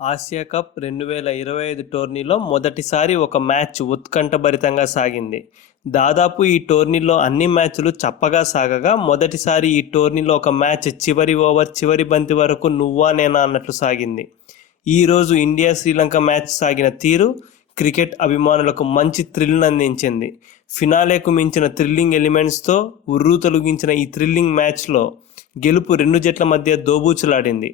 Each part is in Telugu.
ఆసియా కప్ 2025 టోర్నీలో మొదటిసారి ఒక మ్యాచ్ ఉత్కంఠభరితంగా సాగింది. దాదాపు ఈ టోర్నీలో అన్ని మ్యాచ్లు చప్పగా సాగగా, మొదటిసారి ఈ టోర్నీలో ఒక మ్యాచ్ చివరి ఓవర్ చివరి బంతి వరకు నువ్వా నేనా అన్నట్లు సాగింది. ఈరోజు ఇండియా శ్రీలంక మ్యాచ్ సాగిన తీరు క్రికెట్ అభిమానులకు మంచి థ్రిల్ను అందించింది. ఫినాలేకు మించిన థ్రిల్లింగ్ ఎలిమెంట్స్తో ఉర్రూతలుగించిన ఈ థ్రిల్లింగ్ మ్యాచ్లో గెలుపు రెండు జట్ల మధ్య దోబూచులాడింది.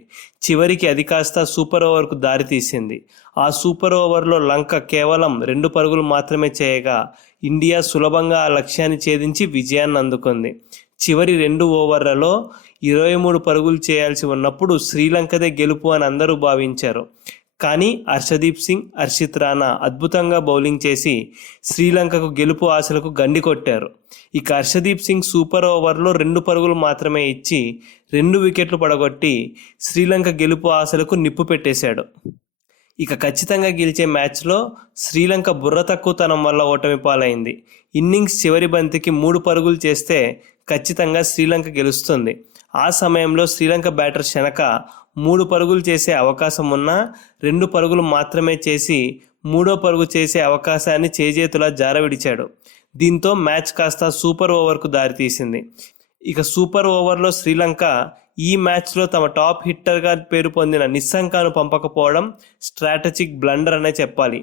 చివరికి అది కాస్త సూపర్ ఓవర్కు దారితీసింది. ఆ సూపర్ ఓవర్లో లంక కేవలం 2 పరుగులు మాత్రమే చేయగా, ఇండియా సులభంగా ఆ లక్ష్యాన్ని ఛేదించి విజయాన్ని అందుకుంది. చివరి 2 ఓవర్లలో 23 పరుగులు చేయాల్సి ఉన్నప్పుడు శ్రీలంకదే గెలుపు అని అందరూ భావించారు. కానీ హర్షదీప్ సింగ్, హర్షిత్ రాణా అద్భుతంగా బౌలింగ్ చేసి శ్రీలంకకు గెలుపు ఆశలకు గండి కొట్టారు. ఇక హర్షదీప్ సింగ్ సూపర్ ఓవర్లో 2 పరుగులు మాత్రమే ఇచ్చి 2 వికెట్లు పడగొట్టి శ్రీలంక గెలుపు ఆశలకు నిప్పు పెట్టేశాడు. ఇక ఖచ్చితంగా గెలిచే మ్యాచ్లో శ్రీలంక బుర్ర తక్కువతనం వల్ల ఓటమి పాలైంది. ఇన్నింగ్స్ చివరి బంతికి 3 పరుగులు చేస్తే ఖచ్చితంగా శ్రీలంక గెలుస్తుంది. ఆ సమయంలో శ్రీలంక బ్యాటర్ శనక 3 పరుగులు చేసే అవకాశం ఉన్నా 2 పరుగులు మాత్రమే చేసి 3వ పరుగు చేసే అవకాశాన్ని చేజేతులా జారవిడిచాడు. దీంతో మ్యాచ్ కాస్త సూపర్ ఓవర్కు దారితీసింది. ఇక సూపర్ ఓవర్లో శ్రీలంక ఈ మ్యాచ్లో తమ టాప్ హిట్టర్గా పేరు పొందిన నిస్సంకను పంపకపోవడం స్ట్రాటజిక్ బ్లండర్ అనే చెప్పాలి.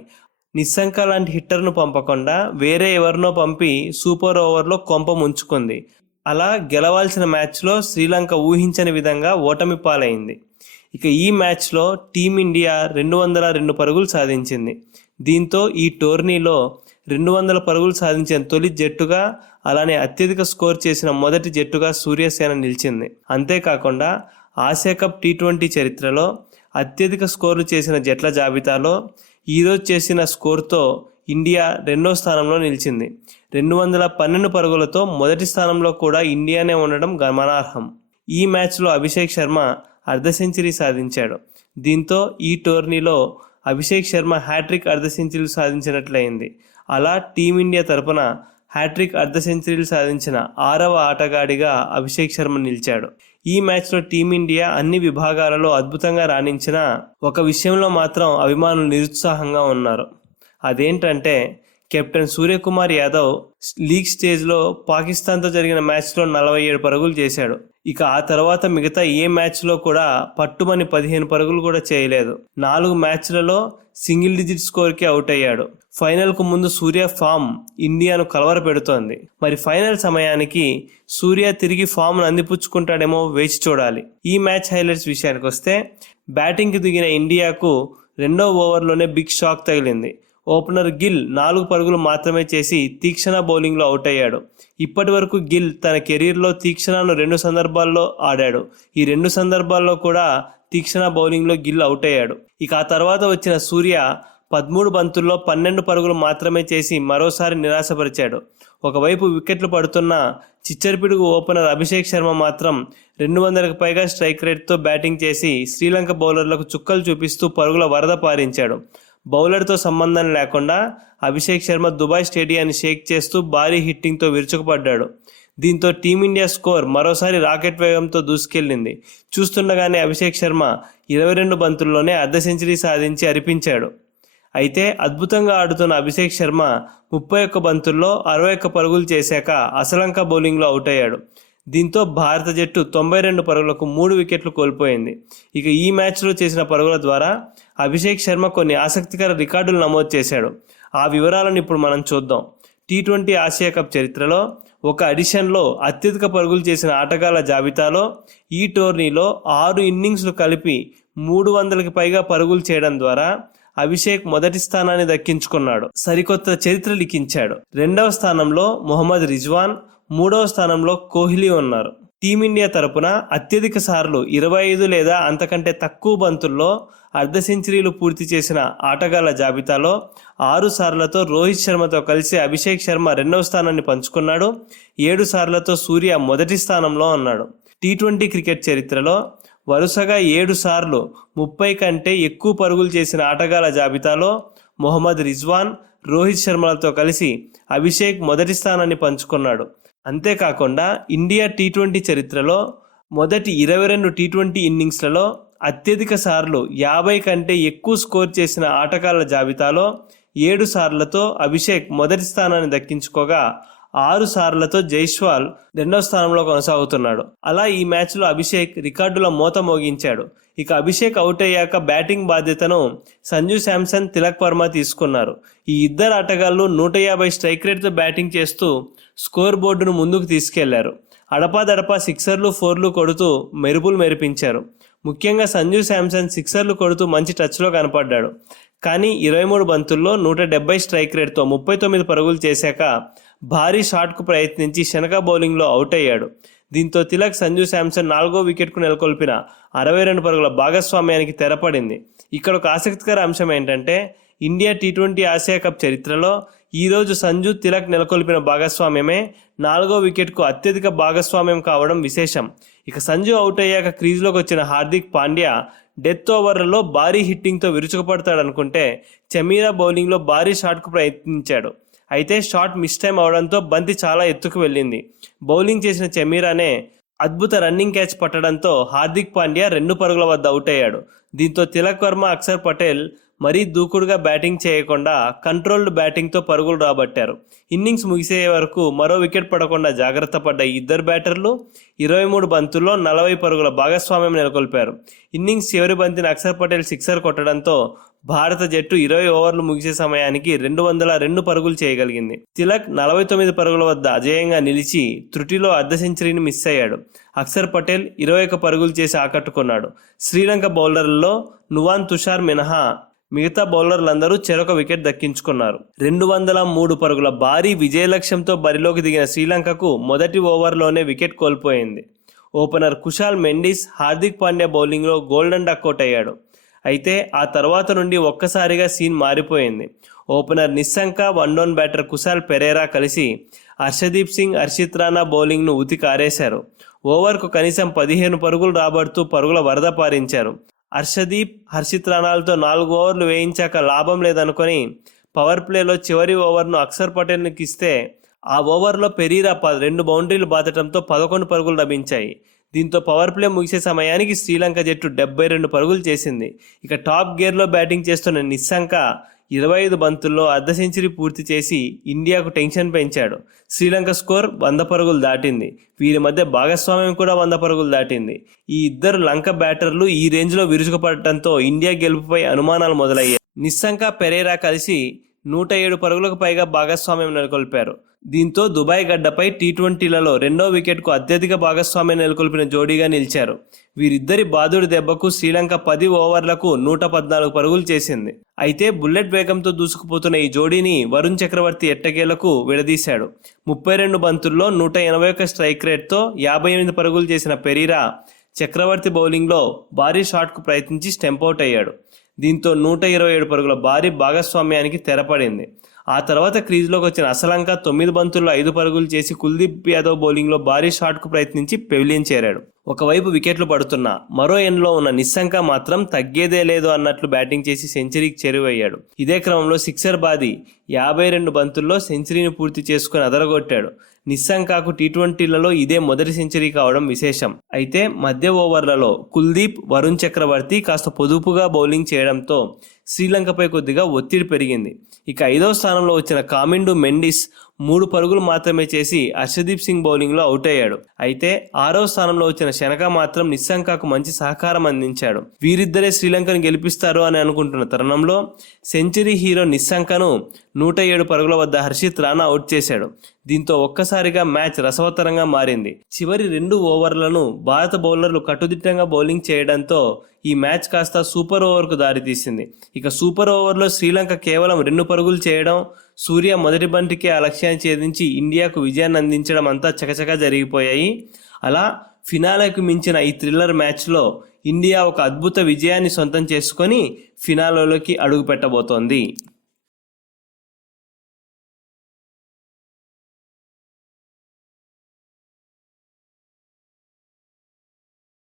నిస్సంక లాంటి హిట్టర్ను పంపకుండా వేరే ఎవరినో పంపి సూపర్ ఓవర్లో కొంప ముంచుకుంది. అలా గెలవాల్సిన మ్యాచ్లో శ్రీలంక ఊహించని విధంగా ఓటమి పాలైంది. ఇక ఈ మ్యాచ్లో టీమిండియా 202 పరుగులు సాధించింది. దీంతో ఈ టోర్నీలో 200 పరుగులు సాధించిన తొలి జట్టుగా, అలానే అత్యధిక స్కోర్ చేసిన మొదటి జట్టుగా సూర్యసేన నిలిచింది. అంతేకాకుండా ఆసియా కప్ T20 చరిత్రలో అత్యధిక స్కోర్లు చేసిన జట్ల జాబితాలో ఈరోజు చేసిన స్కోర్తో ఇండియా 2వ స్థానంలో నిలిచింది. 212 పరుగులతో మొదటి స్థానంలో కూడా ఇండియానే ఉండడం గమనార్హం. ఈ మ్యాచ్లో అభిషేక్ శర్మ అర్ధ సెంచరీ సాధించాడు. దీంతో ఈ టోర్నీలో అభిషేక్ శర్మ హ్యాట్రిక్ అర్ధ సెంచరీలు సాధించినట్లయింది. అలా టీమిండియా తరపున హ్యాట్రిక్ అర్ధ సెంచరీలు సాధించిన 6వ ఆటగాడిగా అభిషేక్ శర్మ నిలిచాడు. ఈ మ్యాచ్లో టీమిండియా అన్ని విభాగాలలో అద్భుతంగా రాణించిన ఒక విషయంలో మాత్రం అభిమానులు నిరుత్సాహంగా ఉన్నారు. అదేంటంటే కెప్టెన్ సూర్యకుమార్ యాదవ్ లీగ్ స్టేజ్లో పాకిస్తాన్తో జరిగిన మ్యాచ్లో 47 పరుగులు చేశాడు. ఇక ఆ తర్వాత మిగతా ఏ మ్యాచ్లో కూడా పట్టుమని 15 పరుగులు కూడా చేయలేదు. 4 మ్యాచ్లలో సింగిల్ డిజిట్ స్కోర్కి అవుట్ అయ్యాడు. ఫైనల్కు ముందు సూర్య ఫామ్ ఇండియాను కలవర పెడుతోంది. మరి ఫైనల్ సమయానికి సూర్య తిరిగి ఫామ్ను అందిపుచ్చుకుంటాడేమో వేచి చూడాలి. ఈ మ్యాచ్ హైలైట్స్ విషయానికి వస్తే, బ్యాటింగ్కి దిగిన ఇండియాకు 2వ ఓవర్లోనే బిగ్ షాక్ తగిలింది. ఓపెనర్ గిల్ 4 పరుగులు మాత్రమే చేసి తీక్షణ బౌలింగ్లో అవుట్ అయ్యాడు. ఇప్పటి వరకు గిల్ తన కెరీర్లో తీక్షణను 2 సందర్భాల్లో ఆడాడు. ఈ 2 సందర్భాల్లో కూడా తీక్షణ బౌలింగ్లో గిల్ అవుట్ అయ్యాడు. ఇక ఆ తర్వాత వచ్చిన సూర్య 13 బంతుల్లో 12 పరుగులు మాత్రమే చేసి మరోసారి నిరాశపరిచాడు. ఒకవైపు వికెట్లు పడుతున్న చిచ్చరపిడుగు ఓపెనర్ అభిషేక్ శర్మ మాత్రం 200కు పైగా స్ట్రైక్ రేట్తో బ్యాటింగ్ చేసి శ్రీలంక బౌలర్లకు చుక్కలు చూపిస్తూ పరుగుల వరద పారించాడు. బౌలర్తో సంబంధం లేకుండా అభిషేక్ శర్మ దుబాయ్ స్టేడియాన్ని షేక్ చేస్తూ భారీ హిట్టింగ్తో విరుచుకుపడ్డాడు. దీంతో టీమిండియా స్కోర్ మరోసారి రాకెట్ వేగంతో దూసుకెళ్లింది. చూస్తుండగానే అభిషేక్ శర్మ 22 బంతుల్లోనే అర్ధ సెంచరీ సాధించి అరిపించాడు. అయితే అద్భుతంగా ఆడుతున్న అభిషేక్ శర్మ 31 బంతుల్లో 61 పరుగులు చేశాక అసలంక బౌలింగ్లో అవుట్ అయ్యాడు. దీంతో భారత జట్టు 92 పరుగులకు 3 వికెట్లు కోల్పోయింది. ఇక ఈ మ్యాచ్లో చేసిన పరుగుల ద్వారా అభిషేక్ శర్మ కొన్ని ఆసక్తికర రికార్డులు నమోదు చేశాడు. ఆ వివరాలను ఇప్పుడు మనం చూద్దాం. T20 ఆసియా కప్ చరిత్రలో ఒక ఎడిషన్లో అత్యధిక పరుగులు చేసిన ఆటగాళ్ల జాబితాలో ఈ టోర్నీలో 6 ఇన్నింగ్స్లు కలిపి 300కి పైగా పరుగులు చేయడం ద్వారా అభిషేక్ మొదటి స్థానాన్ని దక్కించుకున్నాడు. సరికొత్త చరిత్ర లిఖించాడు. 2వ స్థానంలో మొహమ్మద్ రిజ్వాన్, 3వ స్థానంలో కోహ్లీ ఉన్నారు. టీమిండియా తరపున అత్యధిక సార్లు 25 లేదా అంతకంటే తక్కువ బంతుల్లో అర్ధ సెంచరీలు పూర్తి చేసిన ఆటగాళ్ల జాబితాలో 6 సార్లతో రోహిత్ శర్మతో కలిసి అభిషేక్ శర్మ 2వ స్థానాన్ని పంచుకున్నాడు. 7 సార్లతో సూర్య మొదటి స్థానంలో ఉన్నాడు. T20 క్రికెట్ చరిత్రలో వరుసగా 7 సార్లు 30 కంటే ఎక్కువ పరుగులు చేసిన ఆటగాళ్ల జాబితాలో మొహమ్మద్ రిజ్వాన్, రోహిత్ శర్మలతో కలిసి అభిషేక్ మొదటి స్థానాన్ని పంచుకున్నాడు. అంతేకాకుండా ఇండియా T20 చరిత్రలో మొదటి 22 T20 ఇన్నింగ్స్లలో అత్యధిక సార్లు 50 కంటే ఎక్కువ స్కోర్ చేసిన ఆటగాళ్ల జాబితాలో 7 సార్లతో అభిషేక్ మొదటి స్థానాన్ని దక్కించుకోగా 6 సార్లతో జైస్వాల్ రెండవ స్థానంలో కొనసాగుతున్నాడు. అలా ఈ మ్యాచ్లో అభిషేక్ రికార్డుల మోత మోగించాడు. ఇక అభిషేక్ అవుట్ అయ్యాక బ్యాటింగ్ బాధ్యతను సంజు శాంసన్, తిలక్ వర్మ తీసుకున్నారు. ఈ ఇద్దరు ఆటగాళ్లు 150 స్ట్రైక్ రేట్తో బ్యాటింగ్ చేస్తూ స్కోర్ బోర్డును ముందుకు తీసుకెళ్లారు. అడపాదడపా సిక్సర్లు, ఫోర్లు కొడుతూ మెరుపులు మెరిపించారు. ముఖ్యంగా సంజు శాంసన్ సిక్సర్లు కొడుతూ మంచి టచ్లో కనపడ్డాడు. కానీ 23 బంతుల్లో 170 స్ట్రైక్ రేట్తో 39 పరుగులు చేశాక భారీ షాట్కు ప్రయత్నించి శనక బౌలింగ్లో అవుట్ అయ్యాడు. దీంతో తిలక్, సంజు శాంసన్ 4వ వికెట్కు నెలకొల్పిన 62 పరుగుల భాగస్వామ్యానికి తెరపడింది. ఇక్కడ ఒక ఆసక్తికర అంశం ఏంటంటే ఇండియా టీ20 ఆసియా కప్ చరిత్రలో ఈరోజు సంజు, తిలక్ నెలకొల్పిన భాగస్వామ్యమే 4వ వికెట్కు అత్యధిక భాగస్వామ్యం కావడం విశేషం. ఇక సంజు అవుట్ అయ్యాక క్రీజ్లోకి వచ్చిన హార్దిక్ పాండ్యా డెత్ ఓవర్లలో భారీ హిట్టింగ్తో విరుచుకుపడతాడనుకుంటే చమీరా బౌలింగ్లో భారీ షాట్కు ప్రయత్నించాడు. అయితే షాట్ మిస్ టైం అవడంతో బంతి చాలా ఎత్తుకు వెళ్ళింది. బౌలింగ్ చేసిన చమీరానే అద్భుత రన్నింగ్ క్యాచ్ పట్టడంతో హార్దిక్ పాండ్యా 2 పరుగుల వద్ద అవుట్ అయ్యాడు. దీంతో తిలక్ వర్మ, అక్షర్ పటేల్ మరీ దూకుడుగా బ్యాటింగ్ చేయకుండా కంట్రోల్డ్ బ్యాటింగ్తో పరుగులు రాబట్టారు. ఇన్నింగ్స్ ముగిసే వరకు మరో వికెట్ పడకుండా జాగ్రత్త పడ్డ ఈ ఇద్దరు బ్యాటర్లు 23 బంతుల్లో 40 పరుగుల భాగస్వామ్యం నెలకొల్పారు. ఇన్నింగ్స్ చివరి బంతిని అక్షర్ పటేల్ సిక్సర్ కొట్టడంతో భారత జట్టు 20 ఓవర్లు ముగిసే సమయానికి 202 పరుగులు చేయగలిగింది. తిలక్ 49 పరుగుల వద్ద అజేయంగా నిలిచి త్రుటిలో అర్ధ సెంచరీని మిస్ అయ్యాడు. అక్షర్ పటేల్ 21 పరుగులు చేసి ఆకట్టుకున్నాడు. శ్రీలంక బౌలర్లలో నువాన్ తుషార్ మినహా మిగతా బౌలర్లందరూ చెరొక వికెట్ దక్కించుకున్నారు. 203 పరుగుల భారీ విజయ లక్ష్యంతో బరిలోకి దిగిన శ్రీలంకకు మొదటి ఓవర్లోనే వికెట్ కోల్పోయింది. ఓపెనర్ కుశాల్ మెండిస్ హార్దిక్ పాండ్యా బౌలింగ్లో గోల్డెన్ డక్అవుట్ అయ్యాడు. అయితే ఆ తర్వాత నుండి ఒక్కసారిగా సీన్ మారిపోయింది. Opener Nissanka, one down batter Kusal Perera కలిసి హర్షదీప్ సింగ్, హర్షిత్ రాణా బౌలింగ్ను ఉతికారేశారు. ఓవర్కు కనీసం 15 పరుగులు రాబడుతూ పరుగుల వరద పారించారు. హర్షదీప్, హర్షిత్ రాణాలతో 4 ఓవర్లు వేయించాక లాభం లేదనుకొని పవర్ ప్లేలో చివరి ఓవర్ను అక్షర్ పటేల్కి ఇస్తే ఆ ఓవర్లో పెరీరా 2 బౌండరీలు బాదటంతో 11 పరుగులు లభించాయి. దీంతో పవర్ ప్లే ముగిసే సమయానికి శ్రీలంక జట్టు 72 పరుగులు చేసింది. ఇక టాప్ గేర్లో బ్యాటింగ్ చేస్తున్న నిస్సంక 25 బంతుల్లో అర్ధ సెంచరీ పూర్తి చేసి ఇండియాకు టెన్షన్ పెంచాడు. శ్రీలంక స్కోర్ 100 పరుగులు దాటింది. వీరి మధ్య భాగస్వామ్యం కూడా 100 పరుగులు దాటింది. ఈ ఇద్దరు లంక బ్యాటర్లు ఈ రేంజ్లో విరుచుకుపడటంతో ఇండియా గెలుపుపై అనుమానాలు మొదలయ్యాయి. నిస్సంక, పెరేరా కలిసి 107 పరుగులకు పైగా భాగస్వామ్యం నెలకొల్పారు. దీంతో దుబాయ్ గడ్డపై టీ20లలో 2వ వికెట్కు అత్యధిక భాగస్వామ్యం నెలకొల్పిన జోడీగా నిలిచారు. వీరిద్దరి బాదుడి దెబ్బకు శ్రీలంక 10 ఓవర్లకు 114 పరుగులు చేసింది. అయితే బుల్లెట్ వేగంతో దూసుకుపోతున్న ఈ జోడీని వరుణ్ చక్రవర్తి ఎట్టకేలకు విడదీశాడు. 32 బంతుల్లో 181 స్ట్రైక్ రేట్తో 58 పరుగులు చేసిన పెరీరా చక్రవర్తి బౌలింగ్లో భారీ షాట్కు ప్రయత్నించి స్టెంపౌట్ అయ్యాడు. దీంతో 127 పరుగుల భారీ భాగస్వామ్యానికి తెరపడింది. ఆ తర్వాత క్రీజ్లోకి వచ్చిన అసలంక 9 బంతుల్లో 5 పరుగులు చేసి కుల్దీప్ యాదవ్ బౌలింగ్లో భారీ షాట్కు ప్రయత్నించి పెవిలియన్ చేరాడు. ఒకవైపు వికెట్లు పడుతున్నా మరో ఎండ్లో ఉన్న నిస్సంక మాత్రం తగ్గేదే లేదు అన్నట్లు బ్యాటింగ్ చేసి సెంచరీకి చేరువయ్యాడు. ఇదే క్రమంలో సిక్సర్ బాది 52 బంతుల్లో సెంచరీని పూర్తి చేసుకుని అదరగొట్టాడు. నిస్సంకకు టీ20లలో ఇదే మొదటి సెంచరీ కావడం విశేషం. అయితే మధ్య ఓవర్లలో కుల్దీప్, వరుణ్ చక్రవర్తి కాస్త పొదుపుగా బౌలింగ్ చేయడంతో శ్రీలంకపై కొద్దిగా ఒత్తిడి పెరిగింది. ఇక 5వ స్థానంలో వచ్చిన కామిండు మెండిస్ 3 పరుగులు మాత్రమే చేసి హర్షదీప్ సింగ్ బౌలింగ్లో అవుట్ అయ్యాడు. అయితే 6వ స్థానంలో వచ్చిన శనక మాత్రం నిస్సంకకు మంచి సహకారం అందించాడు. వీరిద్దరే శ్రీలంకను గెలిపిస్తారు అని అనుకుంటున్న తరుణంలో సెంచరీ హీరో నిస్సంకను 107 పరుగుల వద్ద హర్షిత్ రాణా అవుట్ చేశాడు. దీంతో ఒక్కసారిగా మ్యాచ్ రసవత్తరంగా మారింది. చివరి 2 ఓవర్లను భారత బౌలర్లు కట్టుదిట్టంగా బౌలింగ్ చేయడంతో ఈ మ్యాచ్ కాస్త సూపర్ ఓవర్కు దారితీసింది. ఇక సూపర్ ఓవర్లో శ్రీలంక కేవలం 2 పరుగులు చేయడం, సూర్య మొదటి బంతికే ఆ లక్ష్యాన్ని ఛేదించి ఇండియాకు విజయాన్ని అందించడం అంతా చకచకా జరిగిపోయాయి. అలా ఫినాలేకు మించిన ఈ థ్రిల్లర్ మ్యాచ్లో ఇండియా ఒక అద్భుత విజయాన్ని సొంతం చేసుకొని ఫినాలేలోకి అడుగు పెట్టబోతోంది.